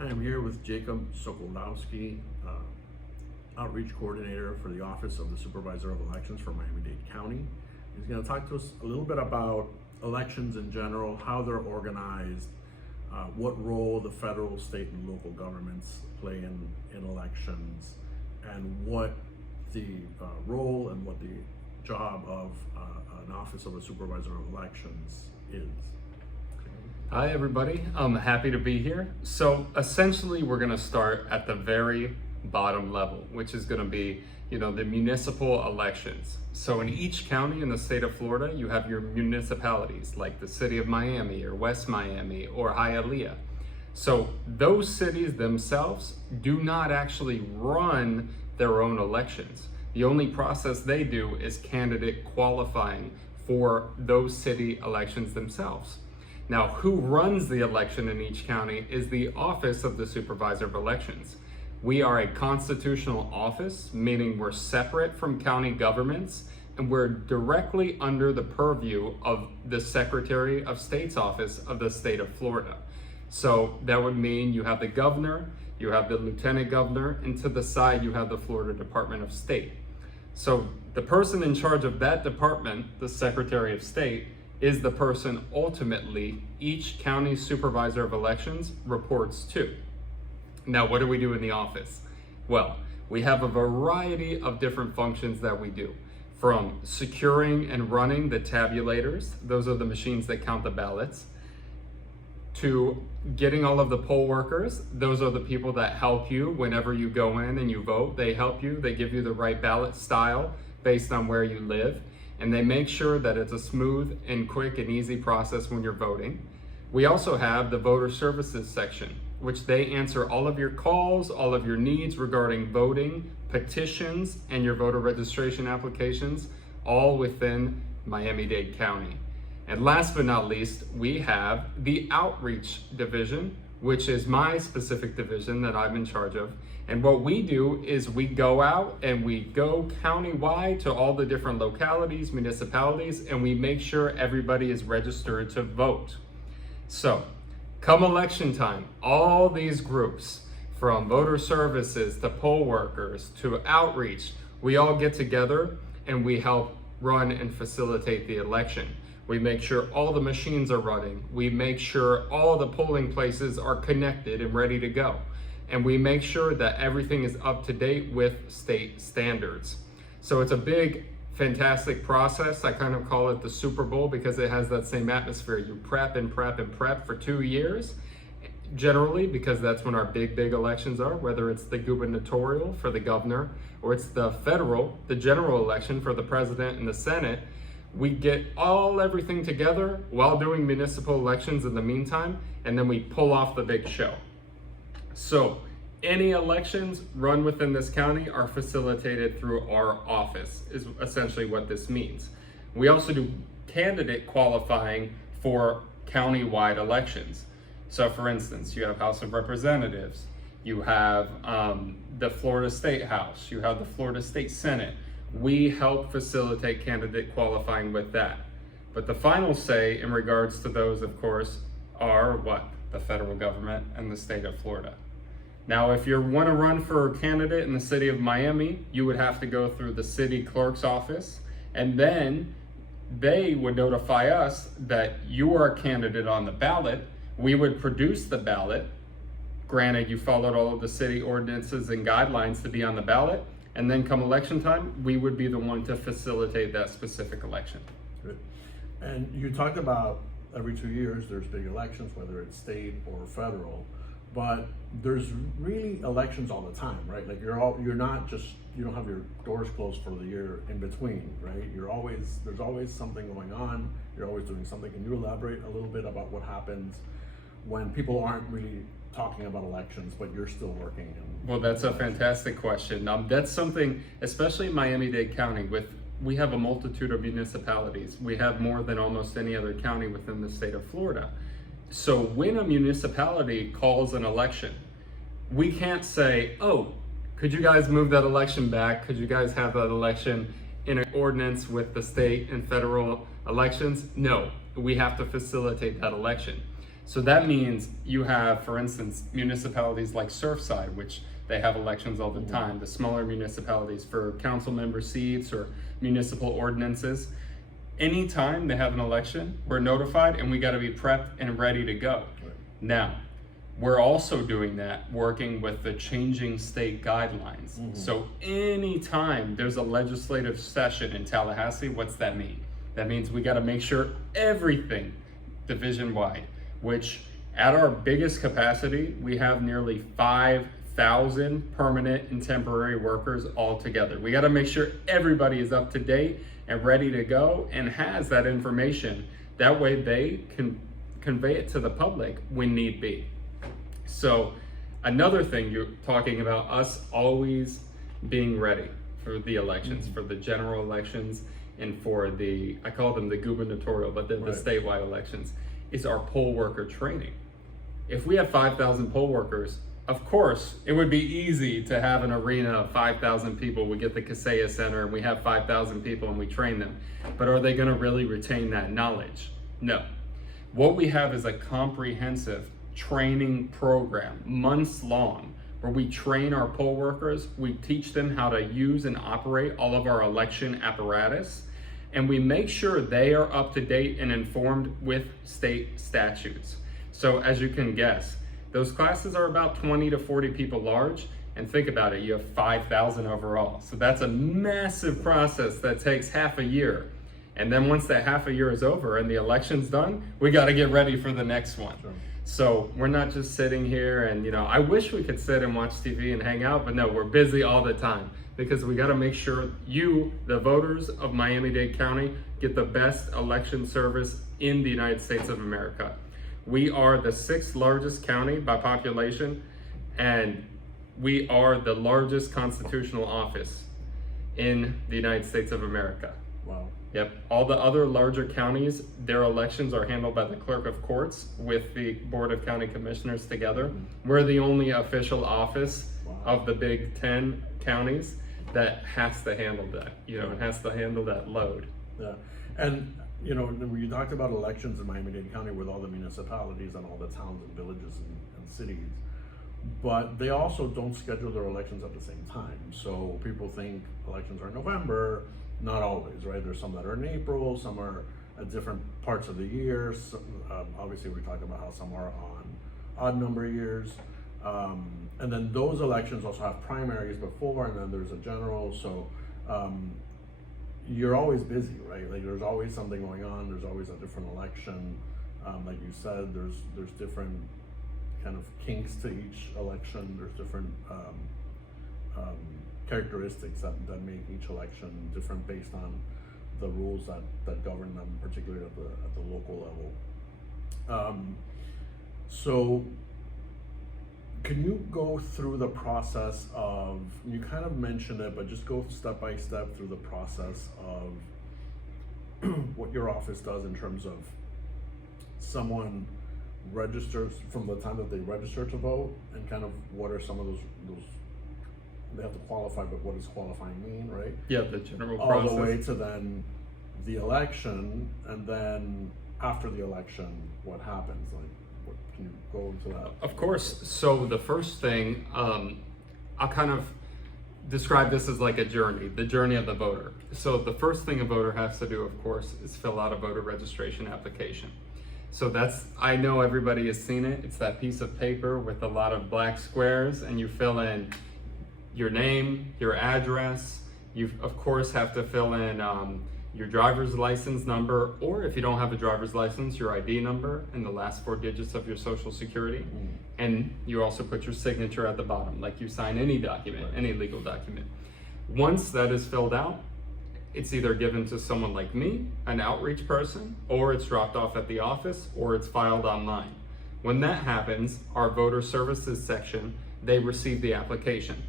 I am here with Jacob Sokolowski, Outreach Coordinator for the Office of the Supervisor of Elections for Miami-Dade County. He's going to talk to us a little bit about elections in general, how they're organized, what role the federal, state, and local governments play in elections, and what the role and what the job of an Office of a Supervisor of Elections is. Hi everybody, I'm happy to be here. So essentially we're going to start at the very bottom level, which is going to be, the municipal elections. So in each county in the state of Florida, you have your municipalities like the city of Miami or West Miami or Hialeah. So those cities themselves do not actually run their own elections. The only process they do is candidate qualifying for those city elections themselves. Now, who runs the election in each county is the Office of the Supervisor of Elections. We are a constitutional office, meaning we're separate from county governments, and we're directly under the purview of the Secretary of State's office of the state of Florida. So that would mean you have the governor, you have the lieutenant governor, and to the side you have the Florida Department of State. So the person in charge of that department, the Secretary of State, is the person ultimately each county supervisor of elections reports to. Now, what do we do in the office? Well, we have a variety of different functions that we do, from securing and running the tabulators, those are the machines that count the ballots, to getting all of the poll workers, those are the people that help you whenever you go in and you vote. They help you, they give you the right ballot style based on where you live, and they make sure that it's a smooth and quick and easy process when you're voting. We also have the voter services section, which they answer all of your calls, all of your needs regarding voting, petitions, and your voter registration applications, all within Miami-Dade County. And last but not least, we have the outreach division, which is my specific division that I'm in charge of. And what we do is we go out and we go countywide to all the different localities, municipalities, and we make sure everybody is registered to vote. So come election time, all these groups, from voter services to poll workers to outreach, we all get together and we help run and facilitate the election. We make sure all the machines are running. We make sure all the polling places are connected and ready to go. And we make sure that everything is up to date with state standards. So it's a big, fantastic process. I kind of call it the Super Bowl because it has that same atmosphere. You prep and prep and prep for 2 years, generally, because that's when our big elections are, whether it's the gubernatorial for the governor or it's the federal, the general election for the president and the Senate. We get everything together while doing municipal elections in the meantime, and then we pull off the big show. So any elections run within this county are facilitated through our office, is essentially what this means. We also do candidate qualifying for county-wide elections. So for instance, you have House of Representatives, you have the Florida State House, you have the Florida State Senate. We help facilitate candidate qualifying with that. But the final say in regards to those, of course, are what? The federal government and the state of Florida. Now, if you want to run for a candidate in the city of Miami, you would have to go through the city clerk's office, and then they would notify us that you are a candidate on the ballot. We would produce the ballot. Granted, you followed all of the city ordinances and guidelines to be on the ballot, and then come election time, we would be the one to facilitate that specific election. Good. And you talked about every 2 years there's big elections, whether it's state or federal, but there's really elections all the time, right? Like you don't have your doors closed for the year in between, right? There's always something going on. You're always doing something. Can you elaborate a little bit about what happens when people aren't really talking about elections, but you're still working? Well, that's a fantastic question. That's something, especially in Miami-Dade County, we have a multitude of municipalities. We have more than almost any other county within the state of Florida. So when a municipality calls an election, we can't say, oh, could you guys move that election back? Could you guys have that election in an ordinance with the state and federal elections? No, we have to facilitate that election. So that means you have, for instance, municipalities like Surfside, which they have elections all the time, the smaller municipalities for council member seats or municipal ordinances. Anytime they have an election, we're notified and we got to be prepped and ready to go. Right. Now, we're also doing that working with the changing state guidelines. So anytime there's a legislative session in Tallahassee, what's that mean? That means we got to make sure everything division-wide, which at our biggest capacity, we have nearly 5,000 permanent and temporary workers all together. We got to make sure everybody is up to date and ready to go and has that information. That way they can convey it to the public when need be. So another thing, you're talking about us always being ready for the elections, for the general elections, and for the, I call them the gubernatorial, but they're the statewide elections, is our poll worker training. If we have 5,000 poll workers, of course, it would be easy to have an arena of 5,000 people. We get the Kaseya Center and we have 5,000 people and we train them. But are they gonna really retain that knowledge? No. What we have is a comprehensive training program, months long, where we train our poll workers, we teach them how to use and operate all of our election apparatus, and we make sure they are up to date and informed with state statutes. So as you can guess, those classes are about 20 to 40 people large, and think about it, you have 5,000 overall. So that's a massive process that takes half a year. And then once that half a year is over and the election's done, we got to get ready for the next one. Sure. So we're not just sitting here and, I wish we could sit and watch TV and hang out, but no, we're busy all the time because we got to make sure you, the voters of Miami-Dade County, get the best election service in the United States of America. We are the 6th largest county by population, and we are the largest constitutional office in the United States of America. Wow. Yep. All the other larger counties, their elections are handled by the clerk of courts with the Board of County Commissioners together. We're the only official office of the big 10 counties that has to handle that, and has to handle that load. Yeah. And, when you talked about elections in Miami-Dade County with all the municipalities and all the towns and villages and cities, but they also don't schedule their elections at the same time. So people think elections are in November. Not always, right? There's some that are in April, some are at different parts of the year. So, obviously, we talked about how some are on odd number years. And then those elections also have primaries before, and then there's a general. So you're always busy, right? Like there's always something going on. There's always a different election. Like you said, there's different kind of kinks to each election. There's different characteristics that make each election different based on the rules that govern them, particularly at the local level. So can you go through the process of, you kind of mentioned it, but just go step by step through the process of what your office does in terms of someone registers from the time that they register to vote, and kind of what are some of those they have to qualify, but what does qualifying mean, right? Yeah, the general all process. the way to then the election, and then after the election, what happens? Like, what can you go into that? Of course. So the first thing, I'll kind of describe this as like a journey, the journey of the voter. So the first thing a voter has to do, of course, is fill out a voter registration application. So I know everybody has seen it. It's that piece of paper with a lot of black squares, and you fill in your name, your address. You of course have to fill in your driver's license number, or if you don't have a driver's license, your ID number and the last 4 digits of your social security. And you also put your signature at the bottom, like you sign any document, any legal document. Once that is filled out, it's either given to someone like me, an outreach person, or it's dropped off at the office, or it's filed online. When that happens, our voter services section, they receive the application.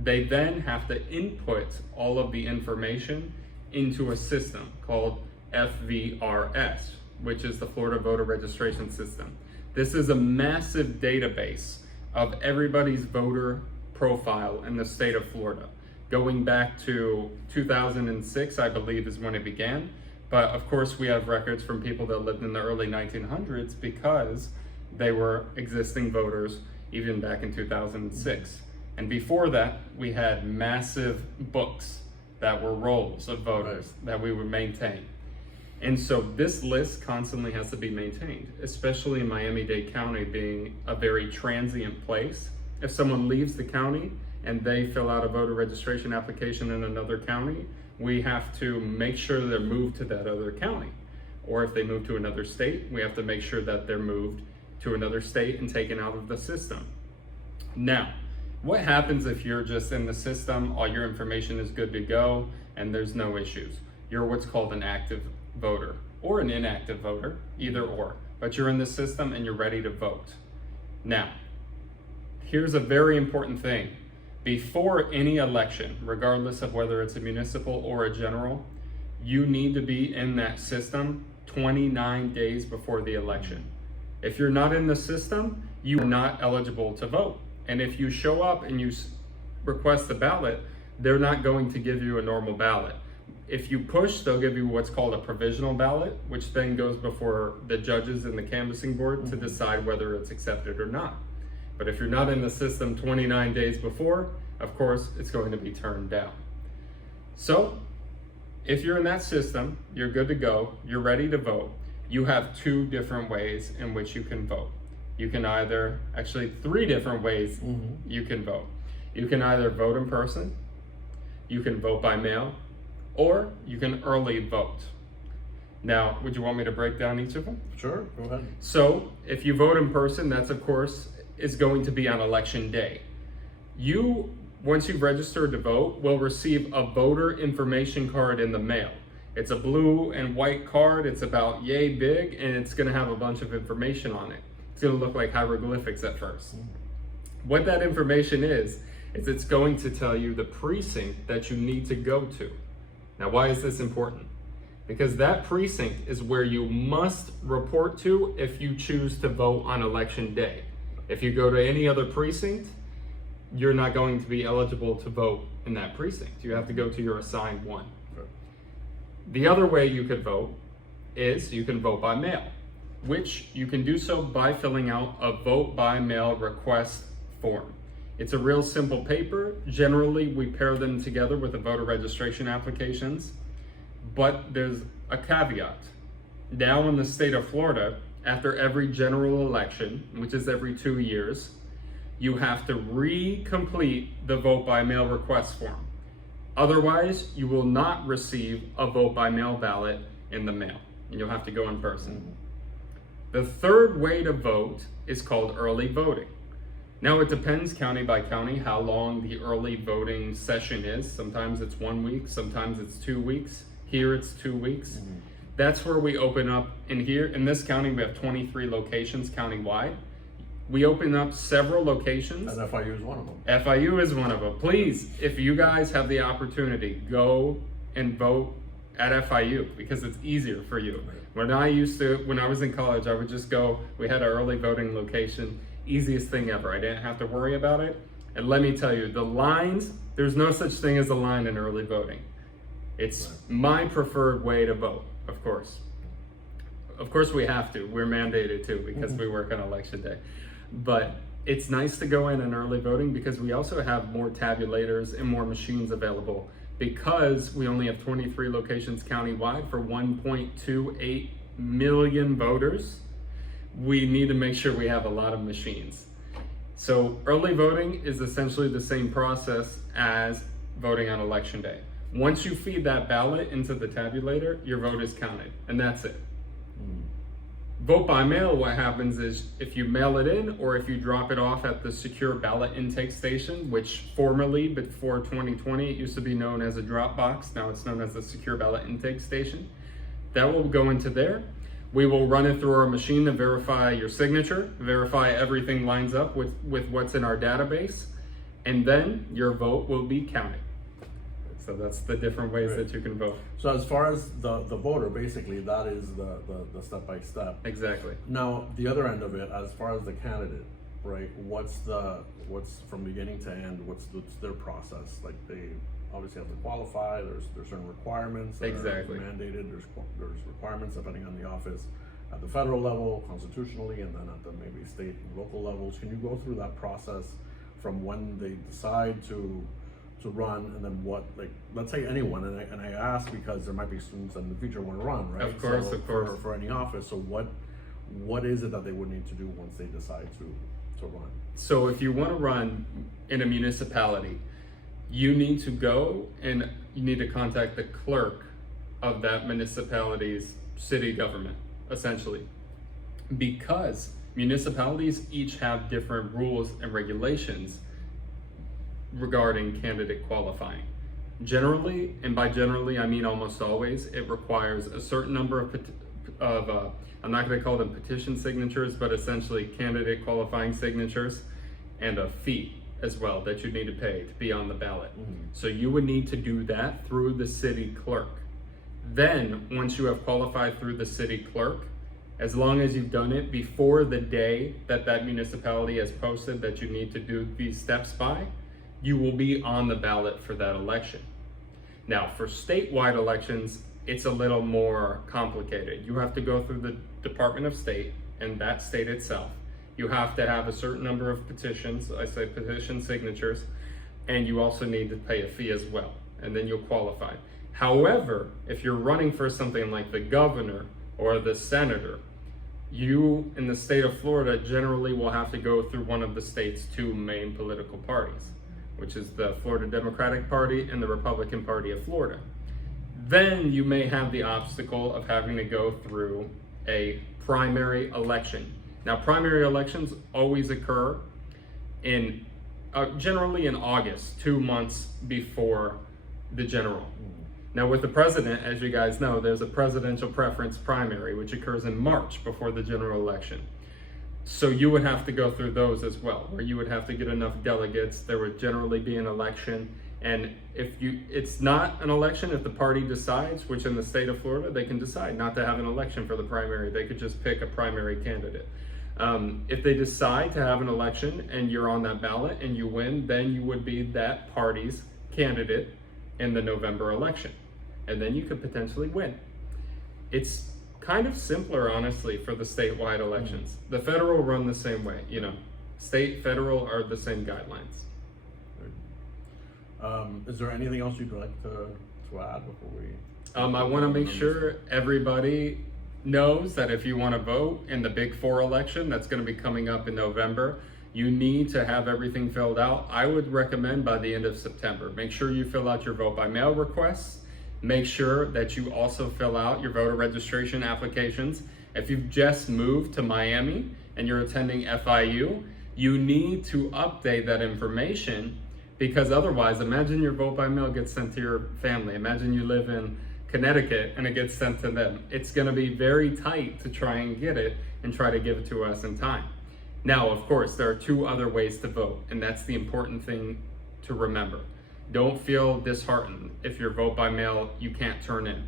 They then have to input all of the information into a system called FVRS, which is the Florida Voter Registration System. This is a massive database of everybody's voter profile in the state of Florida. Going back to 2006, I believe, is when it began. But of course, we have records from people that lived in the early 1900s because They were existing voters even back in 2006. And before that, we had massive books that were rolls of voters that we would maintain. And so this list constantly has to be maintained, especially in Miami-Dade County being a very transient place. If someone leaves the county and they fill out a voter registration application in another county, we have to make sure they're moved to that other county. Or if they move to another state, we have to make sure that they're moved to another state and taken out of the system. Now, what happens if you're just in the system, all your information is good to go, and there's no issues? You're what's called an active voter or an inactive voter, either or, but you're in the system and you're ready to vote. Now, here's a very important thing. Before any election, regardless of whether it's a municipal or a general, you need to be in that system 29 days before the election. If you're not in the system, you are not eligible to vote. And if you show up and you request a ballot, they're not going to give you a normal ballot. If you push, they'll give you what's called a provisional ballot, which then goes before the judges and the canvassing board to decide whether it's accepted or not. But if you're not in the system 29 days before, of course, it's going to be turned down. So if you're in that system, you're good to go, you're ready to vote, you have two different ways in which you can vote. You can either, actually 3 different ways you can vote. You can either vote in person, you can vote by mail, or you can early vote. Now, would you want me to break down each of them? Sure, go ahead. So if you vote in person, that's of course is going to be on election day. You, once you've registered to vote, will receive a voter information card in the mail. It's a blue and white card, it's about yay big, and it's gonna have a bunch of information on it. It's gonna look like hieroglyphics at first. What that information is it's going to tell you the precinct that you need to go to. Now, why is this important? Because that precinct is where you must report to if you choose to vote on election day. If you go to any other precinct, you're not going to be eligible to vote in that precinct. You have to go to your assigned one. Okay. The other way you could vote is you can vote by mail, which you can do so by filling out a vote by mail request form. It's a real simple paper. Generally, we pair them together with the voter registration applications, but there's a caveat. Now in the state of Florida, after every general election, which is every 2 years, you have to re-complete the vote by mail request form. Otherwise, you will not receive a vote by mail ballot in the mail, and you'll have to go in person. The third way to vote is called early voting. Now it depends county by county how long the early voting session is. Sometimes it's 1 week, sometimes it's 2 weeks. Here it's 2 weeks. That's where we open up. And here in this county, we have 23 locations countywide. We open up several locations. And FIU is one of them. FIU is one of them. Please, if you guys have the opportunity, go and vote at FIU because it's easier for you. When I was in college, I would just go, we had our early voting location, easiest thing ever. I didn't have to worry about it. And let me tell you, the lines, there's no such thing as a line in early voting. It's my preferred way to vote, of course. Of course we have to, we're mandated to because we work on election day. But it's nice to go in early voting because we also have more tabulators and more machines available because we only have 23 locations countywide for 1.28 million voters. We need to make sure we have a lot of machines. So early voting is essentially the same process as voting on election day. Once you feed that ballot into the tabulator, your vote is counted, and that's it. Vote by mail, what happens is if you mail it in or if you drop it off at the secure ballot intake station, which formerly, before 2020, it used to be known as a drop box. Now it's known as the secure ballot intake station. That will go into there. We will run it through our machine to verify your signature, verify everything lines up with what's in our database, and then your vote will be counted. So that's the different ways that you can vote. So as far as the voter, basically that is the step-by-step. Exactly. Now, the other end of it, as far as the candidate, right, what's from beginning to end, what's their process? Like they obviously have to qualify, there's certain requirements that exactly are mandated, there's requirements depending on the office. at the federal level constitutionally, and then at the maybe state and local levels. Can you go through that process from when they decide to run, and then what, like, let's say anyone, and I ask because there might be students that in the future want to run, right? Of course, So of course. for any office. So what is it that they would need to do once they decide to run? So if you want to run in a municipality, you need to go and you need to contact the clerk of that municipality's city government, essentially. Because municipalities each have different rules and regulations regarding candidate qualifying. Generally, and by generally I mean almost always, it requires a certain number of I'm not going to call them petition signatures, but essentially candidate qualifying signatures, and a fee as well that you need to pay to be on the ballot. So you would need to do that through the city clerk. Then, once you have qualified through the city clerk, as long as you've done it before the day that that municipality has posted that you need to do these steps by, you will be on the ballot for that election. Now, for statewide elections, it's a little more complicated. You have to go through the Department of State and that state itself. You have to have a certain number of petitions, I say petition signatures, and you also need to pay a fee as well, and then you'll qualify. However, if you're running for something like the governor or the senator, you in the state of Florida generally will have to go through one of the state's two main political parties, which is the Florida Democratic Party and the Republican Party of Florida. Then you may have the obstacle of having to go through a primary election. Now, primary elections always occur in generally in August, 2 months before the general. Now, with the president, as you guys know, there's a presidential preference primary, which occurs in March before the general election. So you would have to go through those as well, where you would have to get enough delegates. There would generally be an election. And it's not an election if the party decides, which in the state of Florida, they can decide not to have an election for the primary. They could just pick a primary candidate. If they decide to have an election and you're on that ballot and you win, then you would be that party's candidate in the November election. And then you could potentially win. It's kind of simpler, honestly, for the statewide elections. The federal run the same way, state, federal are the same guidelines. Is there anything else you'd like to add before we? I want to make sure everybody knows that if you want to vote in the Big Four election that's going to be coming up in November, you need to have everything filled out. I would recommend by the end of September. Make sure you fill out your vote by mail requests. Make sure that you also fill out your voter registration applications. If you've just moved to Miami and you're attending FIU, you need to update that information, because otherwise, imagine your vote by mail gets sent to your family. Imagine you live in Connecticut and it gets sent to them. It's going to be very tight to try and get it and try to give it to us in time. Now, of course, there are two other ways to vote, and that's the important thing to remember. Don't feel disheartened if your vote by mail you can't turn in.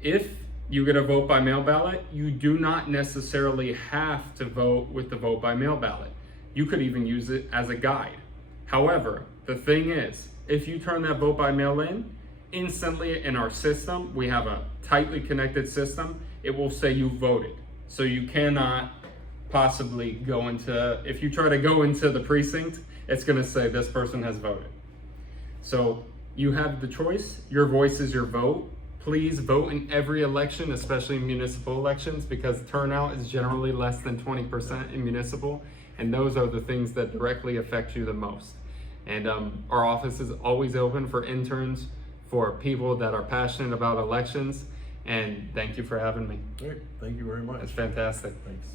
If you get a vote by mail ballot, you do not necessarily have to vote with the vote by mail ballot. You could even use it as a guide. However, the thing is, if you turn that vote by mail in, instantly in our system, we have a tightly connected system, it will say you voted. So you cannot possibly go into, if you try to go into the precinct, it's gonna say this person has voted. So you have the choice, your voice is your vote. Please vote in every election, especially municipal elections, because turnout is generally less than 20% in municipal, and those are the things that directly affect you the most. And our office is always open for interns, for people that are passionate about elections, and thank you for having me. Great, thank you very much. It's fantastic. Thanks.